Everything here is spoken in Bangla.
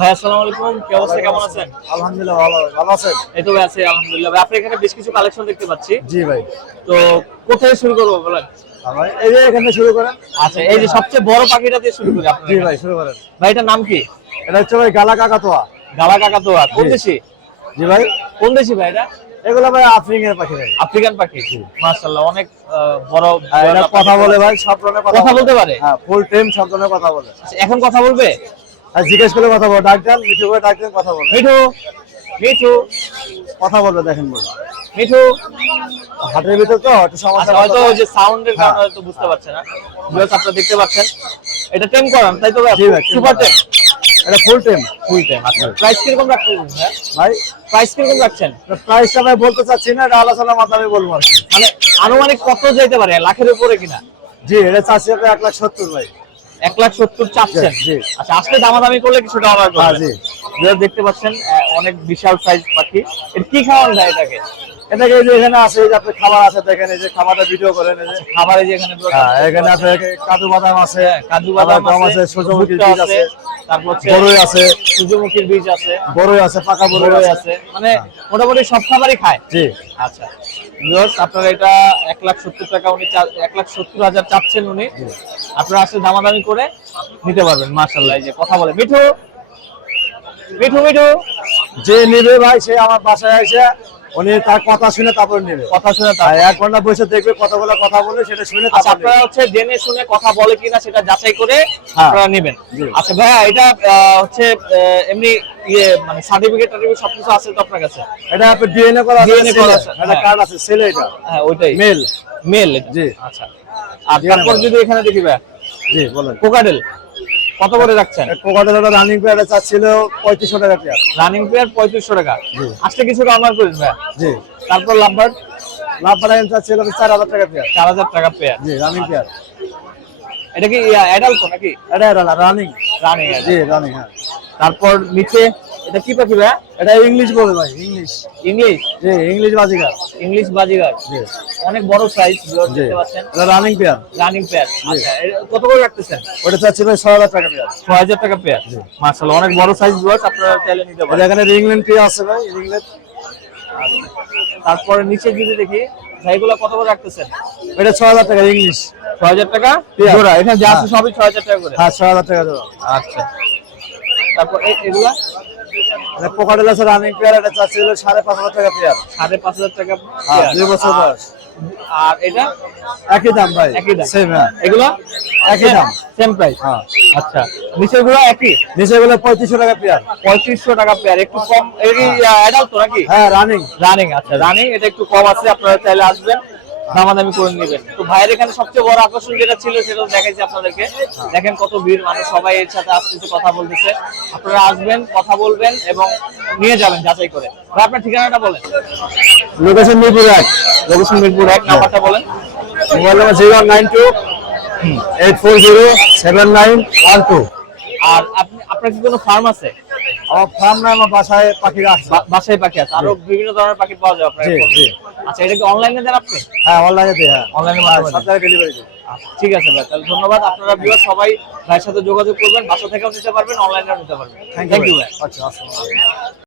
ভাই আসসালামু আলাইকুম। কি অবস্থা? কেমন আছেন? আলহামদুলিল্লাহ ভালো ভালো আছেন? এই তো ভাই আছি আলহামদুলিল্লাহ। ভাই আপনার এখানে বেশ কিছু কালেকশন দেখতে পাচ্ছি। জি ভাই। তো কোথায় শুরু করব বলেন? এই যে এখান শুরু করেন। আচ্ছা এই যে সবচেয়ে বড় পাখিটা দিয়ে শুরু করি আপনার জি ভাই শুরু করেন। ভাই এটার নাম কি? এটা হচ্ছে ভাই গালা কাকাতোয়া। গালা কাকাতুয়া। কোন দেশি? জি ভাই। কোন দেশি ভাই এটা? এগুলো ভাই আফ্রিকার পাখি ভাই। আফ্রিকান পাখি? মাশাআল্লাহ অনেক বড় এরা কথা বলে ভাই সব ধরনের কথা বলতে পারে? হ্যাঁ ফুল টাইম সব ধরনের কথা বলে। আচ্ছা, এখন কথা বলবে? আর জিজ্ঞেস করলে কথা বলে মিঠু করে কথা বলে। মিঠু মিঠু। কথা বলবে দেখেন বলে মিঠু। হাটের ভিতর তো একটু সমস্যা আচ্ছা হয়তো যে সাউন্ডের হ্যাঁ। কারণে হয়তো বুঝতে পারছে না। আপনারা দেখতে পাচ্ছেন। এটা টেম করান তাই তো সুপার টেম এটা ফুল টাইম ফুল টেম আচ্ছা। প্রাইস কীরকম রাখছেন ভাই? প্রাইস কীরকম রাখছেন? প্রাইসটা ভাই বলতে চাচ্ছি না এটা আলোচনার মাধ্যমে বলব আর কি। মানে আনুমানিক কত যেতে পারে? লাখের উপরে কিনা? জি এটা চাচ্ছি আপনি এক লাখ সত্তর ভাই। এক লাখ সত্তর চাচ্ছেন। আচ্ছা আসলে দামাদামি করলে কিছুটা অর্ডার হ্যাঁ, দেখতে পাচ্ছেন অনেক বিশাল সাইজ পাখি। এর কি খাওয়ান যায় এটাকে? এটাকে যে এখানে আছে যে আপনি খাবার আছে দেখেন এই যে খাবারটা ভিডিও করেন এই যে খাবারে যে এখানে হ্যাঁ এখানে আছে কাজু বাদাম আছে কাজু বাদাম আছে আছে সূর্যমুখীর বীজ আছে তারপর হচ্ছে বড়ই আছে সূর্যমুখীর বীজ আছে বড়ই আছে পাকা বড়ই বড়ই আছে। আছে মানে মোটামুটি সব খাবারই খায়। জি। আচ্ছা ভিউয়ার্স আপনারা এটা এক লাখ সত্তর টাকা উনি এক লাখ সত্তর হাজার চাচ্ছেন উনি। আপনারা আসলে দামাদামি করে নিতে পারবেন মার্শাল্লাহ এই যে কথা বলে। মিঠু মিঠু মিঠু। যে নেবে ভাই সে আমার বাসায় এসে উনি তার কথা শুনে তারপর নেবে। কথা শুনে তার এক ঘণ্টা বসে দেখবে কতগুলো কথা বলে সেটা শুনে আচ্ছা আপনারা হচ্ছে জেনে শুনে কথা বলে কিনা সেটা যাচাই করে হ্যাঁ। আপনারা নেবেন। আচ্ছা ভাইয়া এটা হচ্ছে এমনি ইয়ে মানে সার্টিফিকেট টার্টিফিকেট সবকিছু আছে তো আপনার কাছে? এটা আপনি ডিএনএ করা আছে DNA করা আছে, এটা হ্যাঁ। কার্ড আছে ছেলে এটা। হ্যাঁ ওইটাই। মেল মেল জি। আচ্ছা। আর তারপর যদি এখানে দেখি ভাইয়া জি বলেন। কোকাডেল কত করে রাখছেন? কোকাটেলটা রানিং পেয়ারটা চাচ্ছিল পঁয়ত্রিশশো টাকা পেয়ার। রানিং পেয়ার পঁয়ত্রিশশো টাকা। আসলে কিছু আমার করিস ভাই? জি। তারপর লাম্বার লাম্বার পাঠায় চাচ্ছিল চার হাজার টাকা পেয়ার। চার হাজার টাকা পেয়ার। জি রানিং পেয়ার এটা কি অ্যাডাল্ট নাকি? এটা অ্যাডাল্ট রানিং রানিং জি রানিং হ্যাঁ। তারপর নিচে? এটা কি পাখি ভাইয়া এটা ইংলিশ বলে ভাই ইংলিশ। ইংলিশ? জি ইংলিশ বাজিকার ইংলিশ বাজিগার। জি। অনেক বড় সাইজ দেখতে পাচ্ছেন। এটা রানিং পেয়ার রানিং পেয়ার আচ্ছা কত করে রাখতেছেন? ওটা চাচ্ছি ভাই ছয় হাজার টাকা পেয়ার। ছয় হাজার টাকা পেয়ার। মার্শাল্লাহ অনেক বড় সাইজ ভিউয়ার্স আপনারা চাইলে নিতে পারেন। এখানে ইংল্যান্ড পেয়ার আছে ভাই ইংল্যান্ড তারপরে নিচে যদি দেখি। ভাইগুলো কত করে রাখতেছেন? এটা ছয় হাজার টাকা ইংলিশ। ছয় হাজার টাকা পেয়ার। জোড়া এখানে যা আছে হ্যাঁ। সবই ছয় হাজার টাকা করে। হ্যাঁ ছয় হাজার টাকা দেবো আচ্ছা। তারপর এগুলা? পোকাটেল আছে রানিং পেয়ার এটা সাড়ে পাঁচ হাজার টাকা পেয়ার সাড়ে পাঁচ হাজার টাকা হ্যাঁ দুই বছর বয়স। আর এটা? একই দাম ভাই। একই দাম। সেম হ্যাঁ। এগুলো? একই দাম। সেম প্রাইস হ্যাঁ। আচ্ছা। নিচেরগুলো একই? নিচে গুলো পঁয়ত্রিশশো টাকা পেয়ার পঁয়ত্রিশশো টাকা পেয়ার একটু কম কি অ্যাডাল্ট নাকি? হ্যাঁ রানিং রানিং আচ্ছা। রানিং এটা একটু কম আছে আপনারা চাইলে আসবেন। দামাদামি করে নেবেন। তো ভাইয়ের এখানে সবচেয়ে বড় আকর্ষণ যেটা ছিল সেটা দেখাইছি আপনাদেরকে। দেখেন কত ভিড় মানে সবাই এর সাথে আসতেছে কথা বলতেছে। আপনারা আসবেন কথা বলবেন এবং নিয়ে যাবেন যাচাই করে। ভাই আপনার ঠিকানাটা বলেন। লোকেশন মিরপুর এক। লোকেশন মিরপুর এক নাম্বারটা বলেন। Mobile number zero nine two eight four zero seven nine one two. আর আপনি আপনার কি কোনো ফার্ম আছে? ফার্ম না আমার বাসায় পাখি রাখছে বাসায় পাখি আছে। আরও বিভিন্ন ধরনের পাখি পাওয়া যায় আপনার। আচ্ছা এটা কি অনলাইনে দেন আপনি? হ্যাঁ অনলাইনে হ্যাঁ। অনলাইনে মাধ্যমে ডেলিভারি আচ্ছা, ঠিক আছে ভাই তাহলে ধন্যবাদ। আপনারা ভিউয়ার সবাই ভাইয়ের সাথে যোগাযোগ করবেন বাসা থেকেও নিতে পারবেন অনলাইনেও নিতে পারবেন। থ্যাংক ইউ ইউ ভাই। আচ্ছা আসসালামু আলাইকুম।